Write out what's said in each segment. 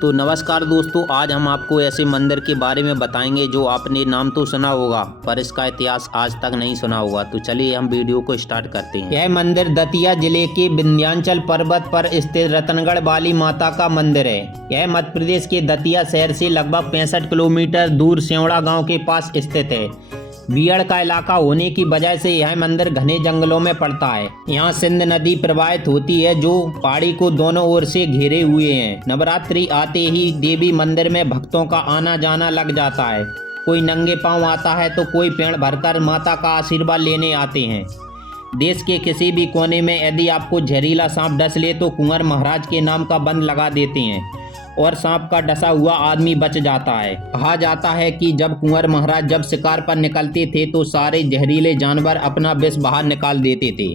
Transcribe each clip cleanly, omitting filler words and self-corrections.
तो नमस्कार दोस्तों, आज हम आपको ऐसे मंदिर के बारे में बताएंगे जो आपने नाम तो सुना होगा पर इसका इतिहास आज तक नहीं सुना होगा। तो चलिए हम वीडियो को स्टार्ट करते हैं। यह मंदिर दतिया जिले के विंध्याचल पर्वत पर स्थित रतनगढ़ वाली माता का मंदिर है। यह मध्य प्रदेश के दतिया शहर से लगभग 65 किलोमीटर दूर सेवड़ा गाँव के पास स्थित है। बीहड़ का इलाका होने की वजह से यह मंदिर घने जंगलों में पड़ता है। यहाँ सिंध नदी प्रवाहित होती है जो पहाड़ी को दोनों ओर से घेरे हुए है। नवरात्रि आते ही देवी मंदिर में भक्तों का आना जाना लग जाता है। कोई नंगे पांव आता है तो कोई पेड़ भरकर माता का आशीर्वाद लेने आते हैं। देश के किसी भी कोने में यदि आपको जहरीला सांप डस ले तो कुंवर महाराज के नाम का बंद लगा देते हैं और सांप का डसा हुआ आदमी बच जाता है। कहा जाता है कि जब कुंवर महाराज जब शिकार पर निकलते थे तो सारे जहरीले जानवर अपना विष बाहर निकाल देते थे।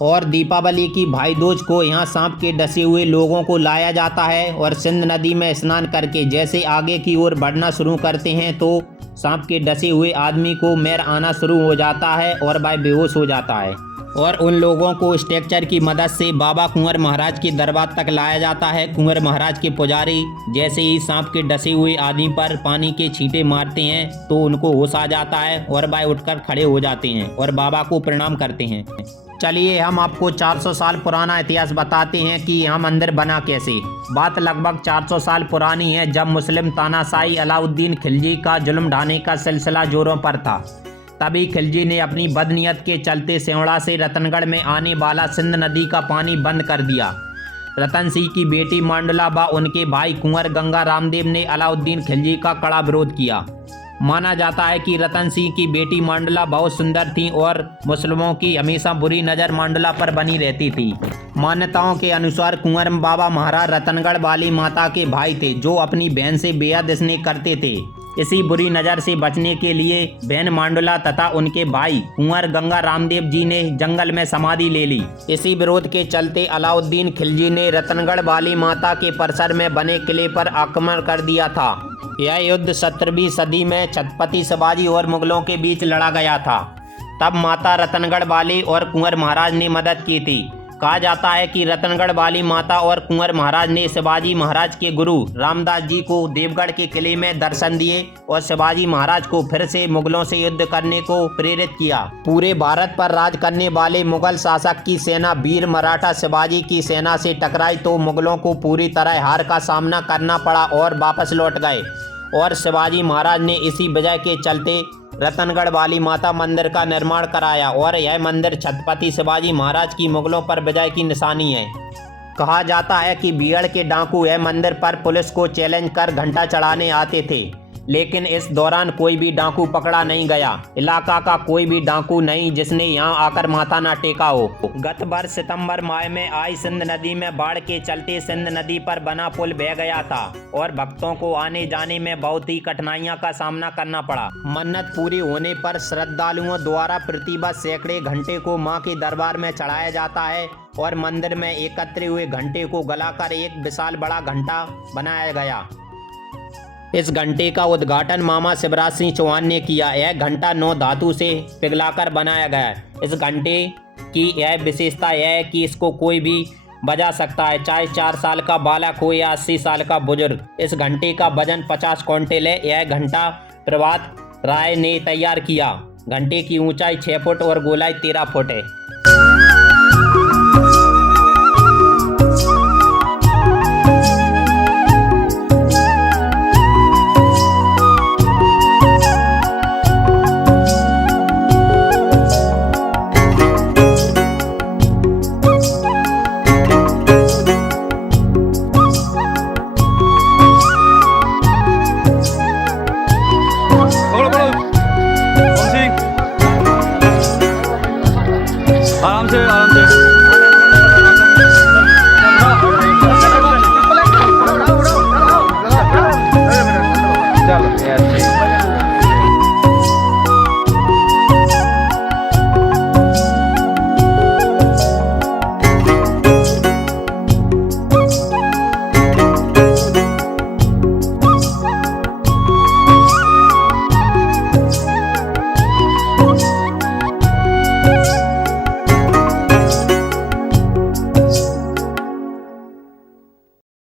और दीपावली की भाई दूज को यहाँ सांप के डसे हुए लोगों को लाया जाता है और सिंध नदी में स्नान करके जैसे आगे की ओर बढ़ना शुरू करते हैं तो सांप के डसे हुए आदमी को मैर आना शुरू हो जाता है और वह बेहोश हो जाता है और उन लोगों को स्ट्रेचर की मदद से बाबा कुंवर महाराज के दरबार तक लाया जाता है। कुंवर महाराज के पुजारी जैसे ही सांप के डसे हुए आदमी पर पानी के छींटे मारते हैं तो उनको होश आ जाता है और वह उठकर खड़े हो जाते हैं और बाबा को प्रणाम करते हैं। चलिए हम आपको 400 साल पुराना इतिहास बताते हैं कि यह मंदिर बना कैसे। बात लगभग 400 साल पुरानी है, जब मुस्लिम तानाशाही अलाउद्दीन खिलजी का जुल्म ढाने का सिलसिला जोरों पर था। तभी खिलजी ने अपनी बदनीयत के चलते सेवड़ा से रतनगढ़ में आने वाला सिंध नदी का पानी बंद कर दिया। रतन सिंह की बेटी मांडला व उनके भाई कुंवर गंगा रामदेव ने अलाउद्दीन खिलजी का कड़ा विरोध किया। माना जाता है कि रतन सिंह की बेटी मांडला बहुत सुंदर थी और मुस्लिमों की हमेशा बुरी नज़र मांडला पर बनी रहती थी। मान्यताओं के अनुसार कुंवर बाबा महाराज रतनगढ़ वाली माता के भाई थे जो अपनी बहन से बेहद स्नेह करते थे। इसी बुरी नज़र से बचने के लिए बहन मांडला तथा उनके भाई कुंवर गंगा रामदेव जी ने जंगल में समाधि ले ली। इसी विरोध के चलते अलाउद्दीन खिलजी ने रतनगढ़ वाली माता के परिसर में बने किले पर आक्रमण कर दिया था। यह युद्ध 17वीं सदी में छत्रपति शिवाजी और मुगलों के बीच लड़ा गया था। तब माता रतनगढ़ वाली और कुंवर महाराज ने मदद की थी। कहा जाता है कि रतनगढ़ वाली माता और कुंवर महाराज ने शिवाजी महाराज के गुरु रामदास जी को देवगढ़ के किले में दर्शन दिए और शिवाजी महाराज को फिर से मुगलों से युद्ध करने को प्रेरित किया। पूरे भारत पर राज करने वाले मुगल शासक की सेना वीर मराठा शिवाजी की सेना से टकराई तो मुगलों को पूरी तरह हार का सामना करना पड़ा और वापस लौट गए और शिवाजी महाराज ने इसी वजह के चलते रतनगढ़ वाली माता मंदिर का निर्माण कराया और यह मंदिर छत्रपति शिवाजी महाराज की मुगलों पर विजय की निशानी है। कहा जाता है कि बीहड़ के डाकू यह मंदिर पर पुलिस को चैलेंज कर घंटा चढ़ाने आते थे, लेकिन इस दौरान कोई भी डाकू पकड़ा नहीं गया। इलाका का कोई भी डाकू नहीं जिसने यहां आकर माथा न टेका हो। गत वर्ष सितंबर माह में आई सिंध नदी में बाढ़ के चलते सिंध नदी पर बना पुल बह गया था और भक्तों को आने जाने में बहुत ही कठिनाइयों का सामना करना पड़ा। मन्नत पूरी होने पर श्रद्धालुओं द्वारा प्रतिवर्ष सैकड़े घंटे को मां के दरबार में चढ़ाया जाता है और मंदिर में एकत्र हुए घंटे को गलाकर एक विशाल बड़ा घंटा बनाया गया। इस घंटे का उद्घाटन मामा शिवराज सिंह चौहान ने किया। यह घंटा 9 धातु से पिघलाकर बनाया गया है। इस घंटे की यह विशेषता यह है कि इसको कोई भी बजा सकता है, चाहे 4 साल का बालक हो या 80 साल का बुजुर्ग। इस घंटे का वजन 50 क्विंटल है। यह घंटा प्रभात राय ने तैयार किया। घंटे की ऊंचाई 6 फुट और गोलाई 13 फुट है।